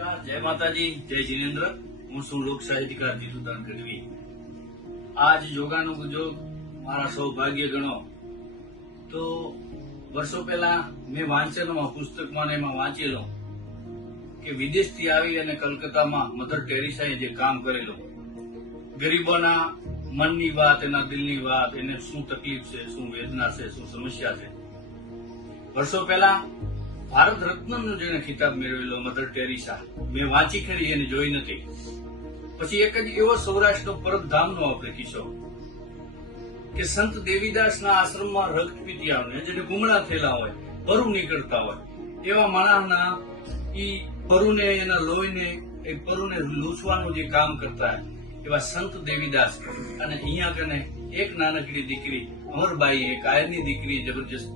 નમસ્કાર, જય માતાજી, જય જીનેન્દ્ર. હું છું લોક સાહિત્યકાર જીતુદાન ગઢવી આજ યોગાનો ગુજોગ મારા સૌભાગ્ય ગણો તો વર્ષો પહેલા મેં વાંચનમાં પુસ્તકમાં એમાં વાંચેલો કે વિદેશથી આવી અને કલકત્તામાં મધર ટેરેસાએ જે કામ કરેલું. ગરીબોના મનની વાત, એના દિલની વાત, એને શું તકલીફ છે, શું વેદના છે, શું સમસ્યા છે. વર્ષો પહેલા ભારત રત્નનો જેને ખિતાબ મેળવેલો, મધર ટેરેસા, મેં વાંચી ખરી, એને જોઈ નથી. પછી એક જ એવો સૌરાષ્ટ્રનો પરબધામનો આપણે કિસ્સો. કે સંત દેવીદાસના આશ્રમમાં રક્ત પીતિયાઓને જેને ગુમડા થયેલા હોય પરુ નીકળતા હોય, એવા માણસના ઈ પરુને એના લોહીને, એ પરુને લૂછવાનું જે કામ કરતા એવા સંત દેવીદાસ. અને અહીંયા કને એક નાનકડી દીકરી, અમરબાઈ, એક આયરની દીકરી, જબરજસ્ત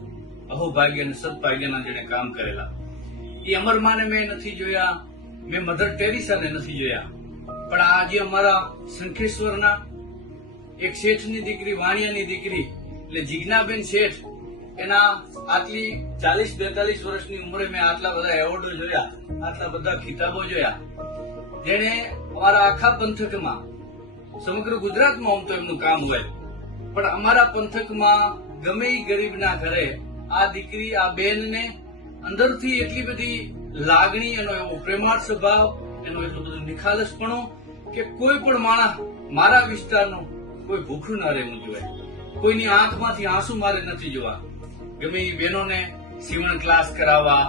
અહોભાગ્ય અને સદભાગ્યના જેને કામ કરેલા. એ અમરમાને મેં નથી જોયા, મેં મધર ટેરિસાને નથી જોયા. પણ આજે અમારા શંખેશ્વરના એક શેઠની દીકરી, વાણિયાની દીકરી, એટલે જિજ્ઞાબેન શેઠ, એના આટલી ચાલીસ બેતાલીસ વર્ષની ઉંમરે મેં આટલા બધા એવોર્ડો જોયા, આટલા બધા ખિતાબો જોયા. જેણે અમારા આખા પંથકમાં, સમગ્ર ગુજરાતમાં આમ તો એમનું કામ હોય. પણ અમારા પંથકમાં ગમે ગરીબના ઘરે આ દીકરી, આ બેનને અંદરથી એટલી બધી લાગણી, એનો એવો પ્રેમાળ સ્વભાવ, એનો એટલો બધો નિખાલસપણો કે કોઈ પણ માણસ મારા વિસ્તારનો કોઈ ભૂખું ના રહેવું જોઈએ. કોઈની આંખમાંથી આંસુ મારે નથી જોવા. ગમે એ બહેનોને સીવણ ક્લાસ કરાવવા,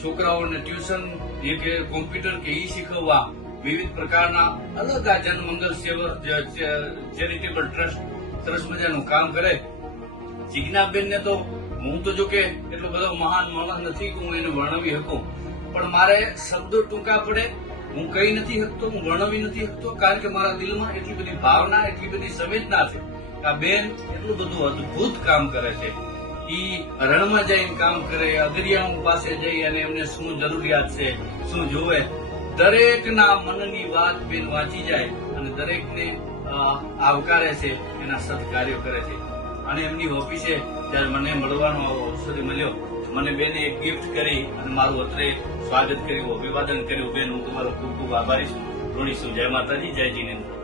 છોકરાઓને ટ્યુશન કે કોમ્પ્યુટર કે ઈ શીખવવા, વિવિધ પ્રકારના અલગ આ જનમંગલ સેવર ચેરિટેબલ ટ્રસ્ટ, સરસ મજાનું કામ કરે. જિજ્ઞાબેન ને તો હું તો જો એટલો બધો મહાન માણસ નથી કે હું એને વર્ણવી શકું. પણ મારે શબ્દો ટૂંકા પડે. હું કહી નથી શકતો, હું વર્ણવી નથી શકતો, કારણ કે મારા દિલમાં એટલી બધી ભાવના, એટલી બધી સંવેદના છે આ બેન એટલું બધું અદભુત કામ કરે છે. ઈ રણમાં જઈને કામ કરે અગરિયાઓ પાસે જઈ અને એમને શું જરૂરિયાત છે, શું જોવે. દરેકના મનની વાત બેન વાંચી જાય અને દરેકને આવકારે છે, એના સત્કાર્યો કરે છે. અને એમની ઓફિસે ત્યારે મને મળવાનો અવસર મળ્યો. મને બેને એક ગિફ્ટ કરી અને મારું અત્રે સ્વાગત કર્યું, અભિવાદન કર્યું. બેન, હું તમારો ખૂબ ખૂબ આભારી છું. ઋણી જય માતાજી, જય જીનેન્દ્ર.